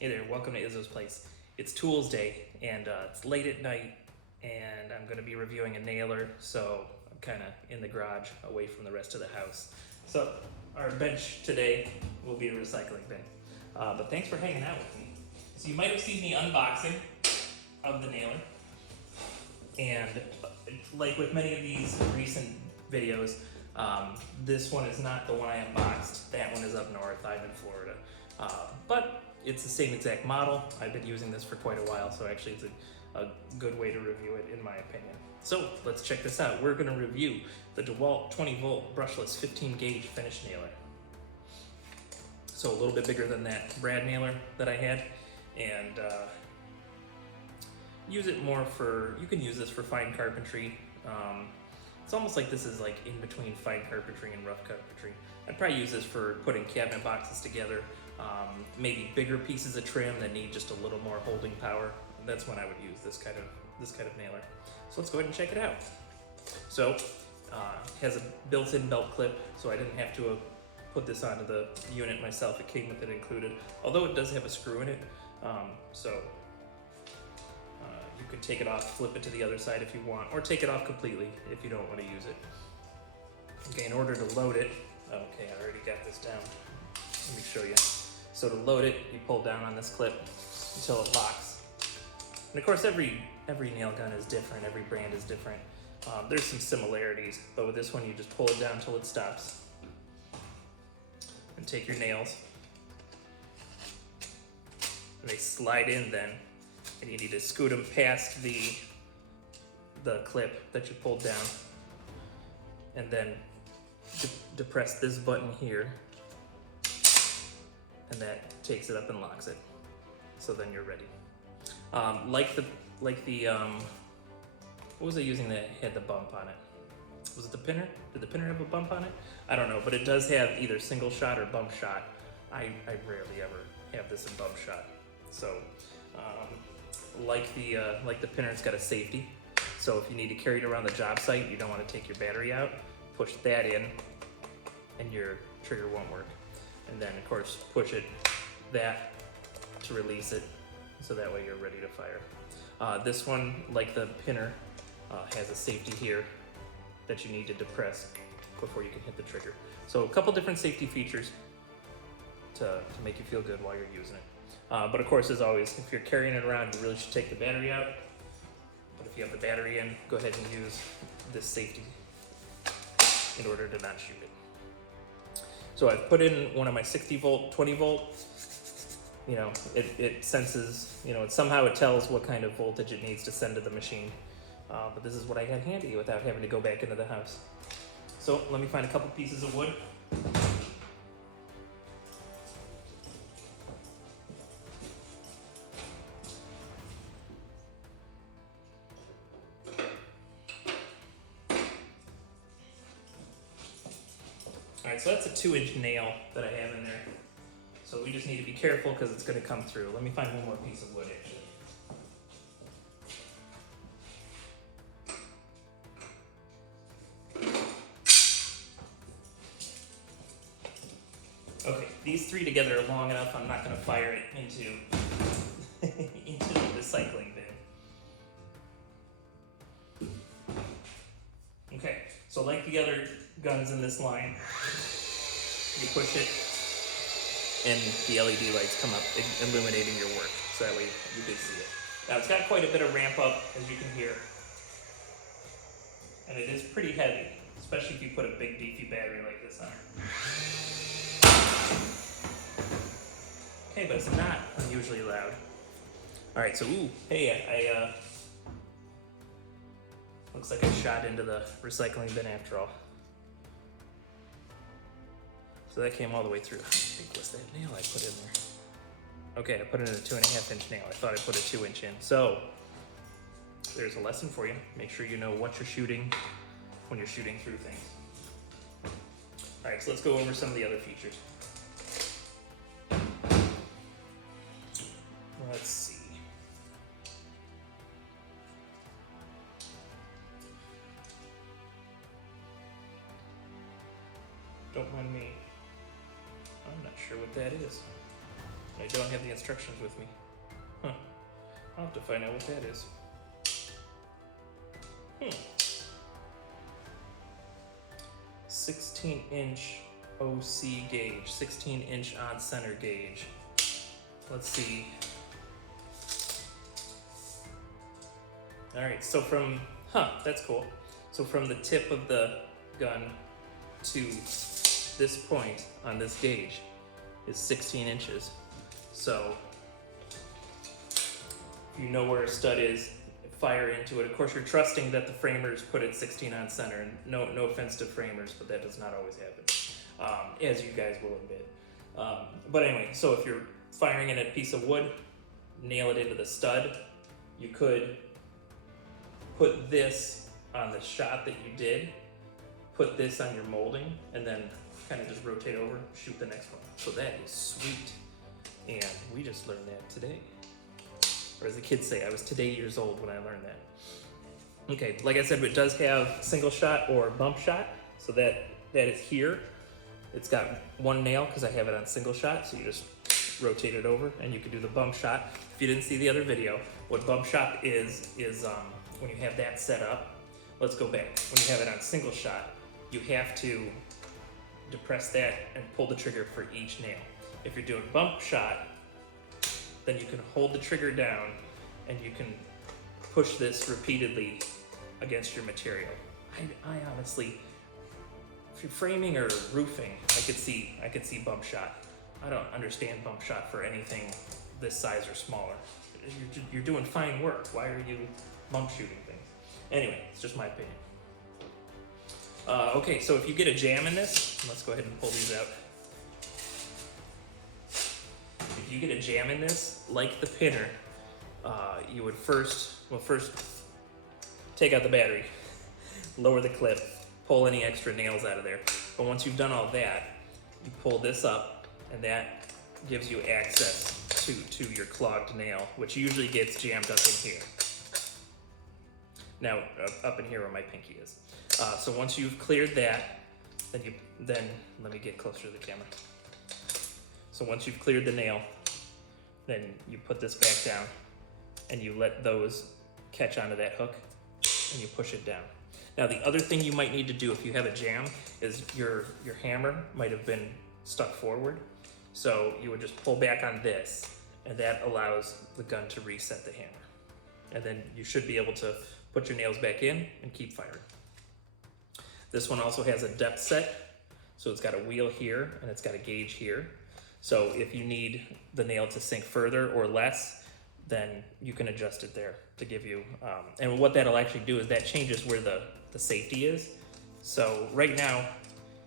Hey there, welcome to Izzo's place. It's Toolsday, and it's late at night, and I'm going to be reviewing a nailer, so I'm kind of in the garage, away from the rest of the house. So, our bench today will be a recycling bin. But thanks for hanging out with me. So you might have seen the unboxing of the nailer, and like with many of these recent videos, this one is not the one I unboxed. That one is up north. I'm in Florida. But it's the same exact model. I've been using this for quite a while, so actually it's a good way to review it in my opinion. So let's check this out. We're going to review the DeWalt 20 volt brushless 15 gauge finish nailer. So a little bit bigger than that brad nailer that I had, and use it more for, you can use this for fine carpentry. It's almost like this is like in between fine carpentry and rough carpentry. I'd probably use this for putting cabinet boxes together, maybe bigger pieces of trim that need just a little more holding power. That's when I would use this kind of nailer. So let's go ahead and check it out. So it has a built-in belt clip, so I didn't have to put this onto the unit myself. It came with it included, although it does have a screw in it. You could take it off, flip it to the other side if you want, or take it off completely if you don't want to use it. Okay, in order to load it, okay, I already got this down. Let me show you. So to load it, you pull down on this clip until it locks. And of course, every nail gun is different, every brand is different. There's some similarities, but with this one, you just pull it down until it stops. And take your nails, and they slide in then. And you need to scoot them past the clip that you pulled down, and then depress this button here, and that takes it up and locks it. So then you're ready. Like the what was I using that had the bump on it? Was it the pinner? Did the pinner have a bump on it? I don't know, but it does have either single shot or bump shot. I rarely ever have this in bump shot. So like the pinner, it's got a safety. So if you need to carry it around the job site, you don't want to take your battery out, push that in, and your trigger won't work. And then of course push that to release it, so that way you're ready to fire. This one, like the pinner, has a safety here that you need to depress before you can hit the trigger. So a couple different safety features to make you feel good while you're using it. But of course, as always, if you're carrying it around, you really should take the battery out. But if you have the battery in, go ahead and use this safety in order to not shoot it. So I've put in one of my 60 volt, 20 volt. You know, it senses, you know, somehow it tells what kind of voltage it needs to send to the machine. But this is what I had handy without having to go back into the house. So let me find a couple pieces of wood. Alright, so that's a 2-inch nail that I have in there. So we just need to be careful because it's going to come through. Let me find one more piece of wood actually. Okay, these three together are long enough. I'm not going to fire it into, into the recycling bin. Okay, so like the other guns in this line, you push it and the LED lights come up, illuminating your work, so that way you can see it. Now it's got quite a bit of ramp up, as you can hear, and it is pretty heavy, especially if you put a big beefy battery like this on it. Okay, but it's not unusually loud. Alright, so hey, I looks like I shot into the recycling bin after all. So that came all the way through. How big was that nail I put in there? Okay, I put in a 2.5-inch nail. I thought I put a 2-inch in. So there's a lesson for you. Make sure you know what you're shooting when you're shooting through things. All right, so let's go over some of the other features. Let's see. Don't mind me. I'm not sure what that is. I don't have the instructions with me. Huh. I'll have to find out what that is. 16-inch OC gauge, 16-inch on-center gauge. Let's see. All right, so from, that's cool. So from the tip of the gun to this point on this gauge is 16 inches. So if you know where a stud is, fire into it. Of course, you're trusting that the framers put it 16 on center, and no offense to framers, but that does not always happen, as you guys will admit. But anyway, so if you're firing in a piece of wood, nail it into the stud. You could put this on the shot that you did, put this on your molding, and then kind of just rotate over, shoot the next one. So that is sweet. And we just learned that today. Or as the kids say, I was today years old when I learned that. Okay, like I said, it does have single shot or bump shot. So that is here. It's got one nail because I have it on single shot. So you just rotate it over and you can do the bump shot. If you didn't see the other video, what bump shot is when you have that set up. Let's go back. When you have it on single shot, you have to depress that and pull the trigger for each nail. If you're doing bump shot, then you can hold the trigger down and you can push this repeatedly against your material. I honestly, if you're framing or roofing, I could see bump shot. I don't understand bump shot for anything this size or smaller. You're doing fine work. Why are you bump shooting things? Anyway, it's just my opinion. Okay, so if you get a jam in this, let's go ahead and pull these out. If you get a jam in this, like the pinner, you would first take out the battery, lower the clip, pull any extra nails out of there. But once you've done all that, you pull this up, and that gives you access to your clogged nail, which usually gets jammed up in here. Now, up in here where my pinky is. So once you've cleared that, then let me get closer to the camera. So once you've cleared the nail, then you put this back down and you let those catch onto that hook and you push it down. Now the other thing you might need to do if you have a jam is your hammer might have been stuck forward. So you would just pull back on this and that allows the gun to reset the hammer. And then you should be able to put your nails back in and keep firing. This one also has a depth set. So it's got a wheel here and it's got a gauge here. So if you need the nail to sink further or less, then you can adjust it there to give you, and what that'll actually do is that changes where the safety is. So right now,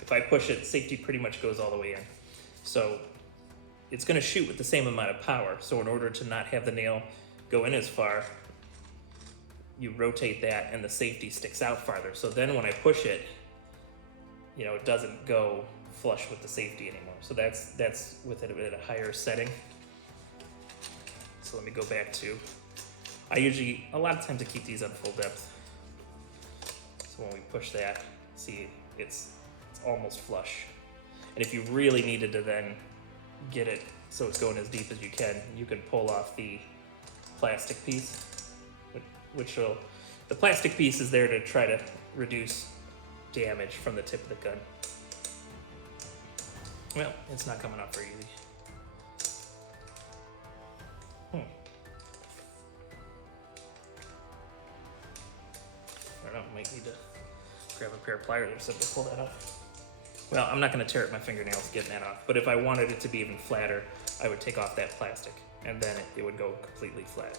if I push it, safety pretty much goes all the way in. So it's gonna shoot with the same amount of power. So in order to not have the nail go in as far, you rotate that and the safety sticks out farther. So then when I push it, you know, it doesn't go flush with the safety anymore. So that's with it at a higher setting. So let me go back to, a lot of times I keep these on full depth. So when we push that, see, it's almost flush. And if you really needed to then get it so it's going as deep as you can pull off the plastic piece, the plastic piece is there to try to reduce damage from the tip of the gun. Well, it's not coming off very easy. I don't know, might need to grab a pair of pliers or something to pull that off. Well, I'm not gonna tear up my fingernails getting that off, but if I wanted it to be even flatter, I would take off that plastic and then it would go completely flat.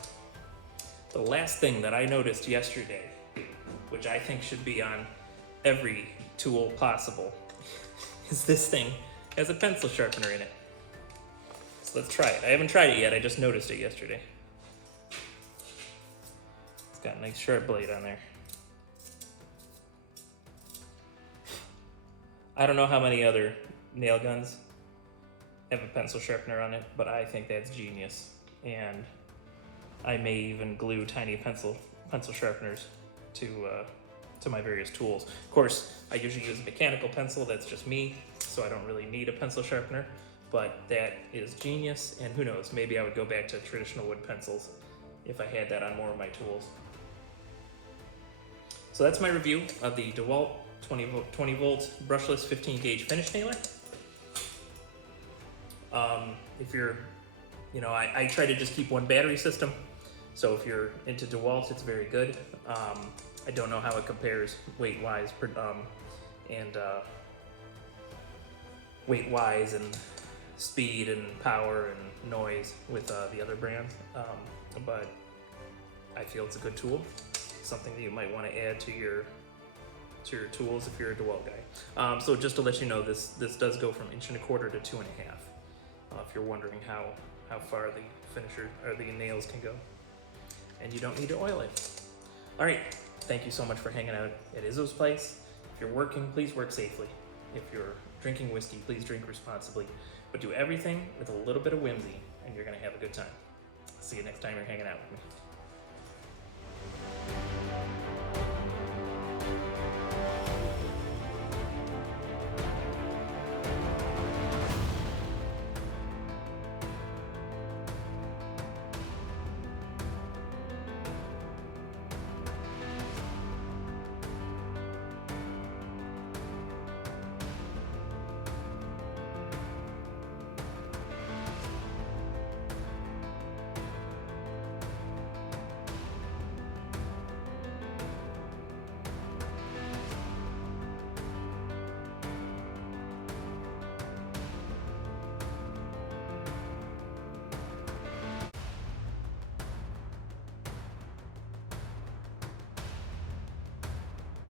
The last thing that I noticed yesterday, which I think should be on every tool possible, is this thing has a pencil sharpener in it. So let's try it. I haven't tried it yet, I just noticed it yesterday. It's got a nice sharp blade on there. I don't know how many other nail guns have a pencil sharpener on it, but I think that's genius. And I may even glue tiny pencil sharpeners to my various tools. Of course, I usually use a mechanical pencil, that's just me, so I don't really need a pencil sharpener. but that is genius, and who knows, maybe I would go back to traditional wood pencils if I had that on more of my tools. So that's my review of the DeWalt 20 volt brushless 15 gauge finish nailer. If you're, I try to just keep one battery system. So if you're into DeWalt, it's very good. I don't know how it compares weight-wise, and speed and power and noise with the other brands, but I feel it's a good tool, something that you might want to add to your tools if you're a DeWalt guy. So just to let you know, this does go from 1 1/4 to 2 1/2. If you're wondering how far the finisher or the nails can go, and you don't need to oil it. All right, thank you so much for hanging out at Izzo's place. If you're working, please work safely. If you're drinking whiskey, please drink responsibly, but do everything with a little bit of whimsy, and you're gonna have a good time. See you next time you're hanging out with me.